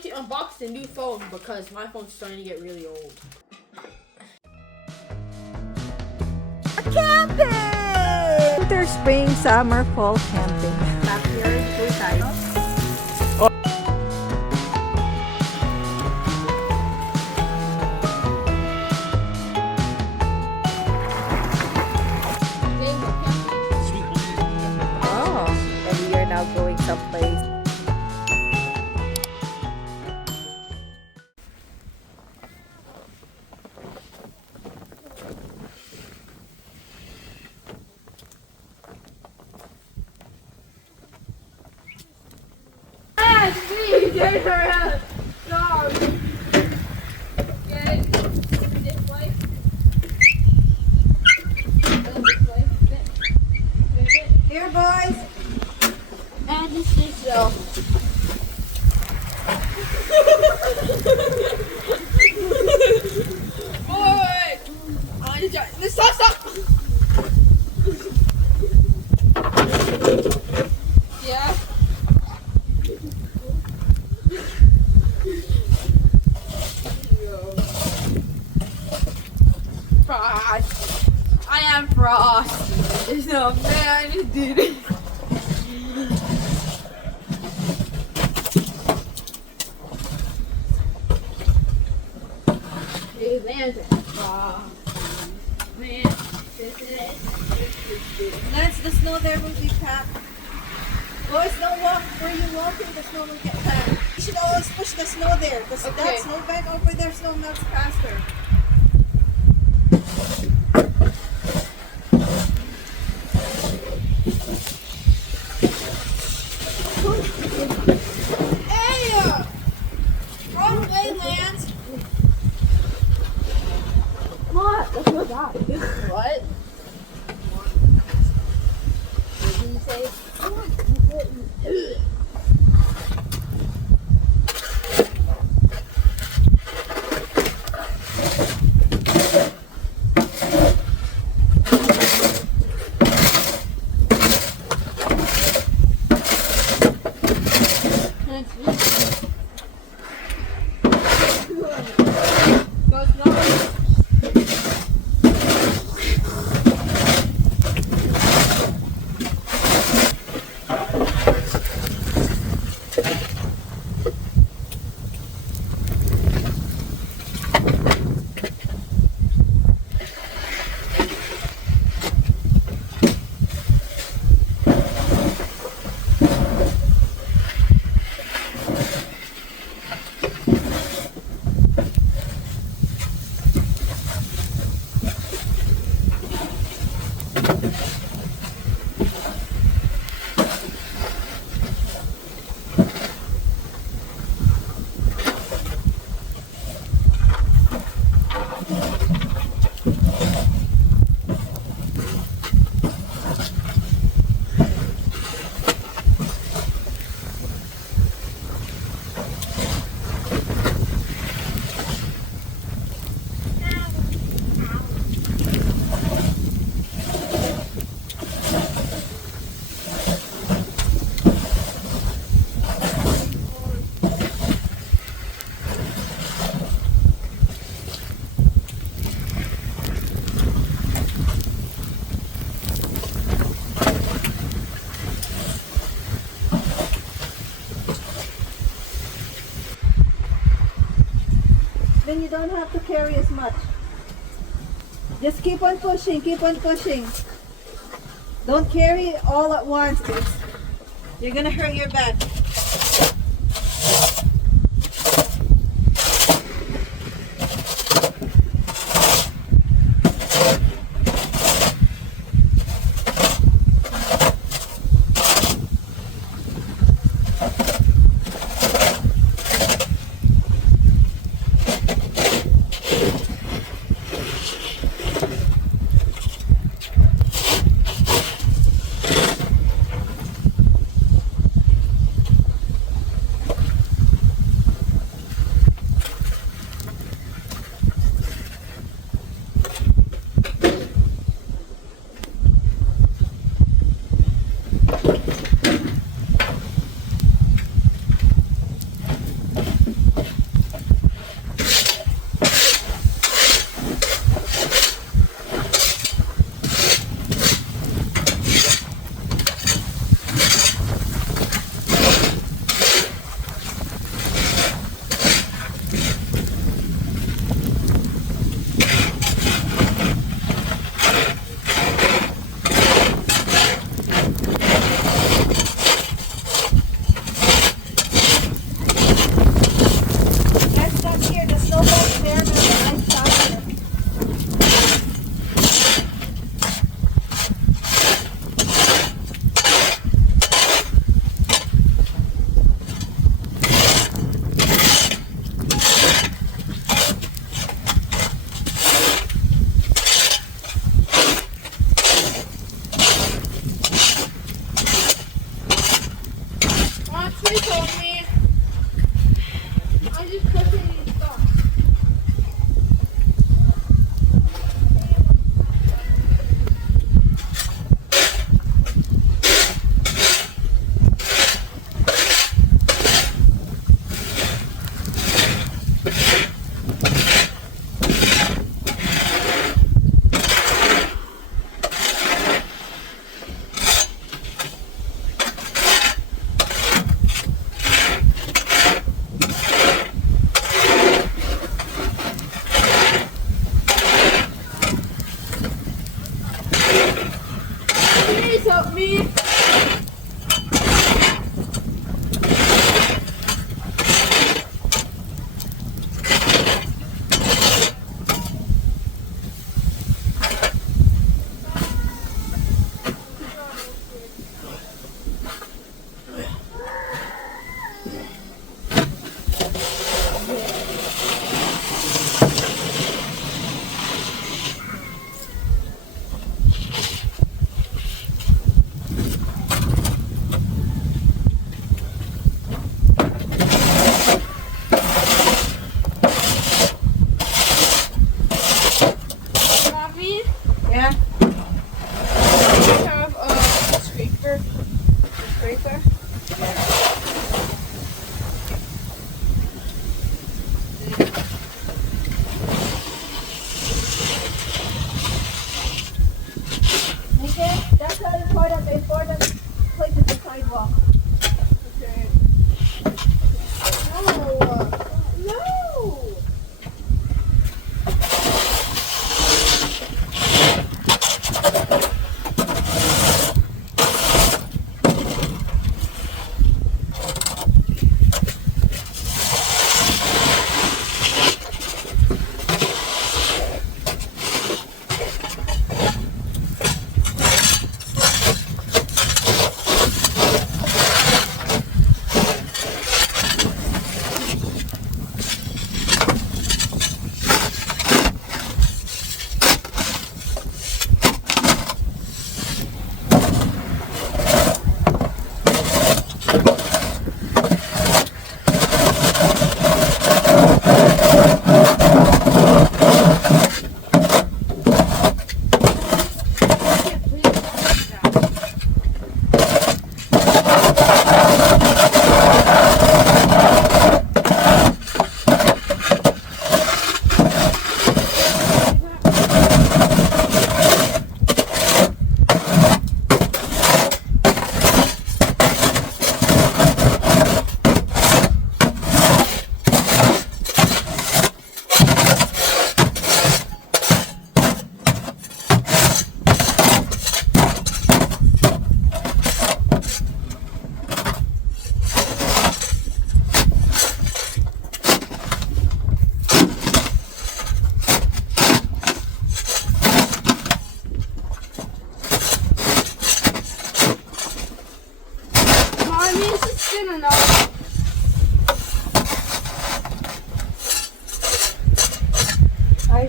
going to unbox the new phone because my phone's starting to get really old. Camping! Winter, spring, summer, fall camping. Backyard, go tayo. Oh, and we are now going someplace. Get her out! No! Get this way. Here, boys! And this is Boy! Stop! Yeah. Frost. I am Frost. There's no man who did it. Hey, Lance. Man, Lance, the snow there will be packed. Boys, don't walk where you're walking, the snow will get packed. You should always push the snow there. Because Okay. that snowbank over there, snow melts faster. hey! Wrong way, Lance. What? Let's go back. What? What did you say? Then you don't have to carry as much. Just keep on pushing, keep on pushing. Don't carry all at once, because you're gonna hurt your back.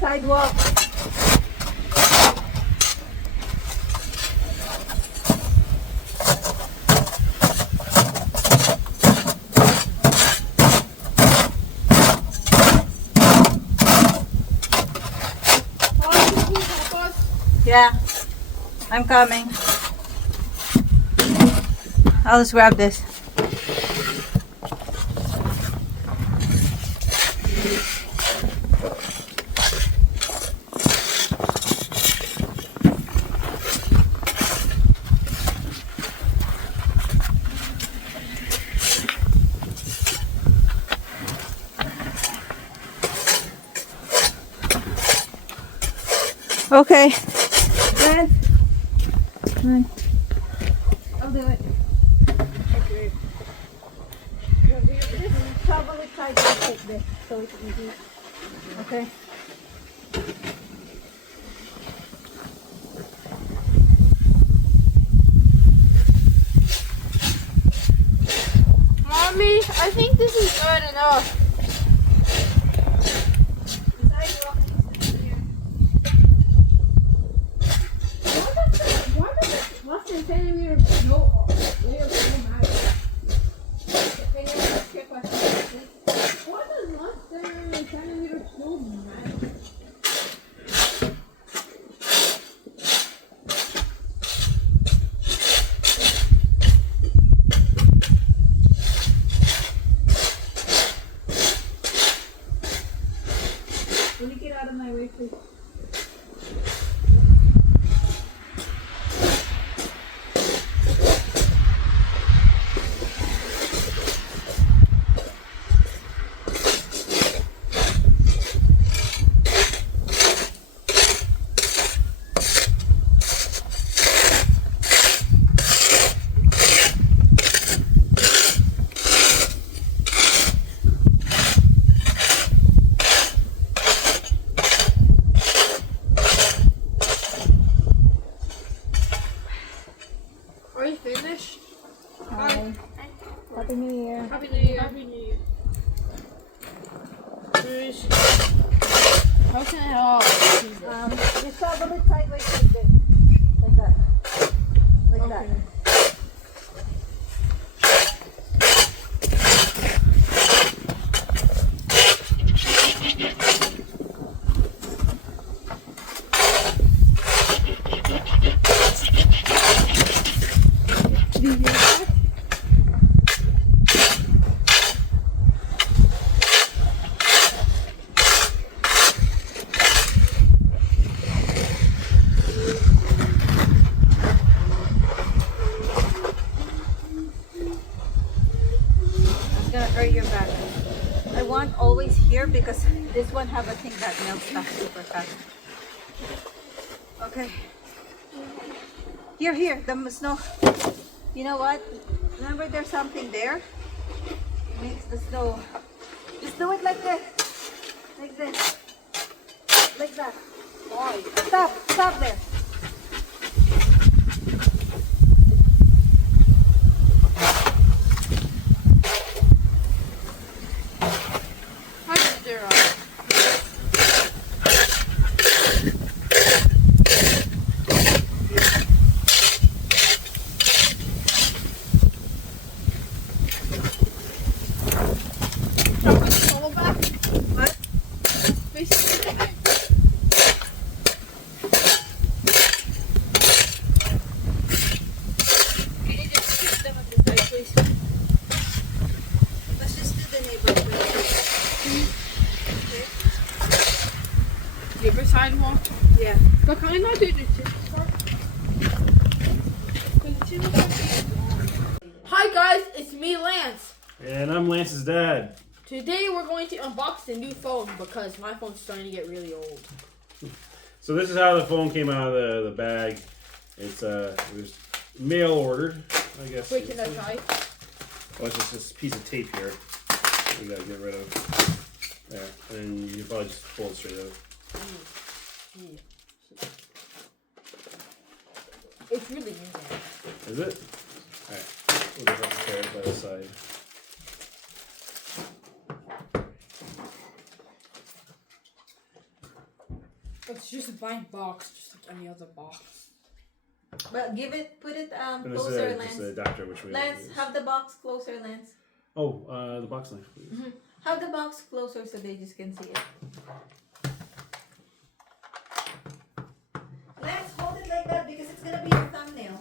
sidewalk. Yeah, I'm coming. I'll just grab this. Okay. Red. Red. I'll do it. Okay. Just travel it sideways like this so it's easy. Okay. Mommy, I think this is good enough. What's the centimeter snow? Way of snow matter? Can you ask your question, please? What does 1 centimeter snow matter? Will you get out of my way, please? Are you finished? Hi. Happy New Year. Happy New Year. Happy New Year. Please. How can I help? Just travel it sideways like this. Like that. Like that. It's gonna hurt your back. I want always here because this one have a thing that melts stuff super fast. Okay. Here, the snow. You know what? Remember there's something there? It makes the snow. Just do it like this. Like this. Like that. Why? Stop there. How did you do? What? Can you just stick them on the side, please? Let's just do the neighborhood. Give a sidewalk. Yeah. But can I not do the chip part? Hi guys, it's me, Lance. And I'm Lance's dad. Today we're going to unbox the new phone because my phone's starting to get really old. So this is how the phone came out of the bag. It's it was mail ordered, I guess. Wait, can I try? Oh, it's just this piece of tape here. We gotta get rid of. There, and you can probably just pull it straight out. It's really easy. Is it? All right. We'll just have to tear it by the side. It's just a blank box, just like any other box. But put it And this closer, is just the Lance. adapter, which we Lance, use. have the box closer, Lance. Oh, the box knife, please. Have the box closer so they just can see it. Lance, hold it like that because it's gonna be your thumbnail.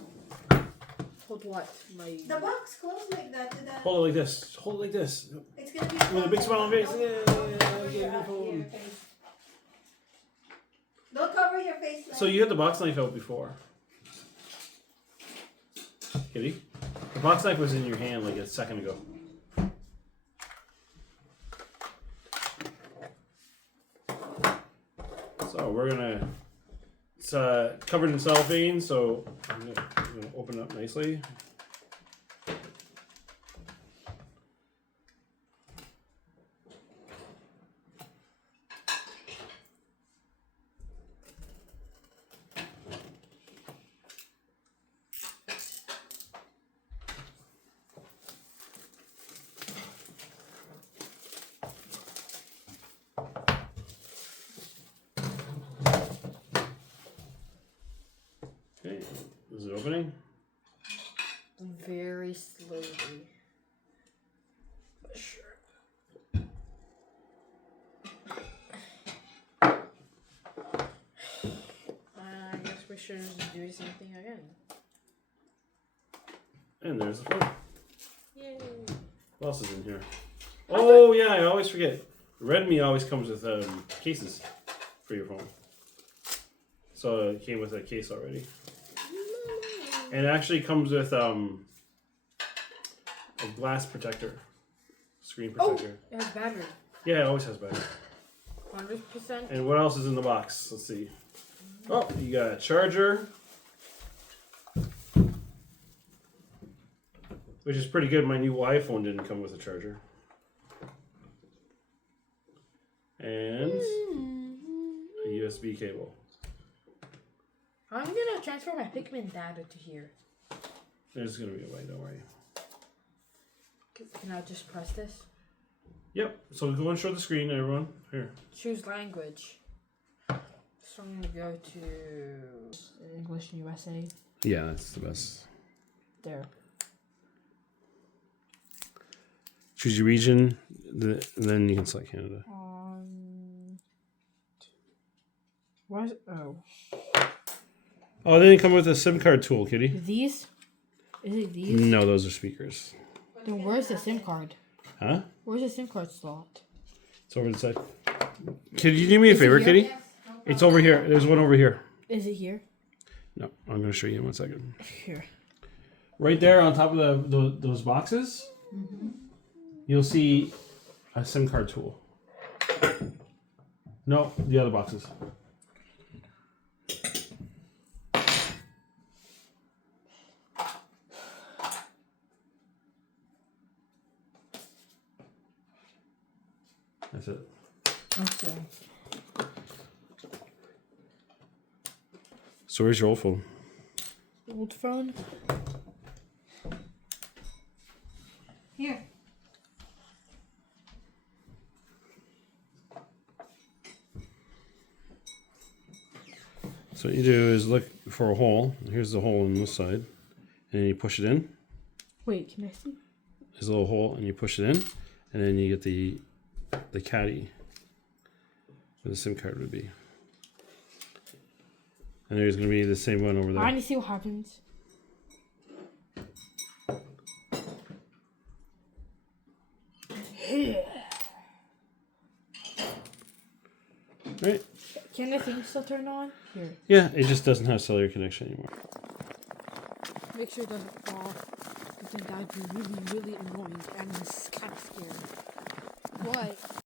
Hold what? My. The box closed like that to the. Hold it like this. Hold it like this. It's gonna be. With a big smile on your face. Don't cover Yeah, your phone. face. Don't cover your face. Lance. So you had the box knife out before. Kitty? The box knife was in your hand like a second ago. So we're gonna, it's covered in cellophane, so I'm gonna open it up nicely. Okay, is it opening? Very slowly. But sure. I guess we should just do the same thing again. And there's the phone. Yay. What else is in here? Oh yeah, I always forget. Redmi always comes with cases for your phone. So it came with a case already. And it actually comes with a glass protector. Screen protector. It has battery. Yeah, it always has battery. 100%. And what else is in the box? Let's see. Oh, you got a charger. Which is pretty good. My new iPhone didn't come with a charger. And a USB cable. I'm gonna transfer my Pikmin data to here. There's gonna be a way, don't worry. Can I just press this? Yep, so go and show the screen, everyone. Here. Choose language. So I'm gonna go to English USA. Yeah, that's the best. There. Choose your region, then you can select Canada. Why is it? Oh. Oh, they didn't come with a SIM card tool, Kitty. These? Is it these? No, those are speakers. Then where's the SIM card? Huh? Where's the SIM card slot? It's over the side. Could you do me a favor, here? Kitty? It's over here. There's one over here. Is it here? No, I'm going to show you in 1 second. Here. Right there on top of those boxes, you'll see a SIM card tool. No, the other boxes. That's it. Okay. So where's your old phone? Old phone? Here. So what you do is look for a hole. Here's the hole on this side. And then you push it in. Wait, can I see? There's a little hole and you push it in. And then you get the caddy where the SIM card would be. And there's going to be the same one over there. I need to see what happens. Right? Can the thing still turn on? Here. Yeah, it just doesn't have cellular connection anymore. Make sure it doesn't fall. Because then that'd be really, really annoying and kind of scary. What?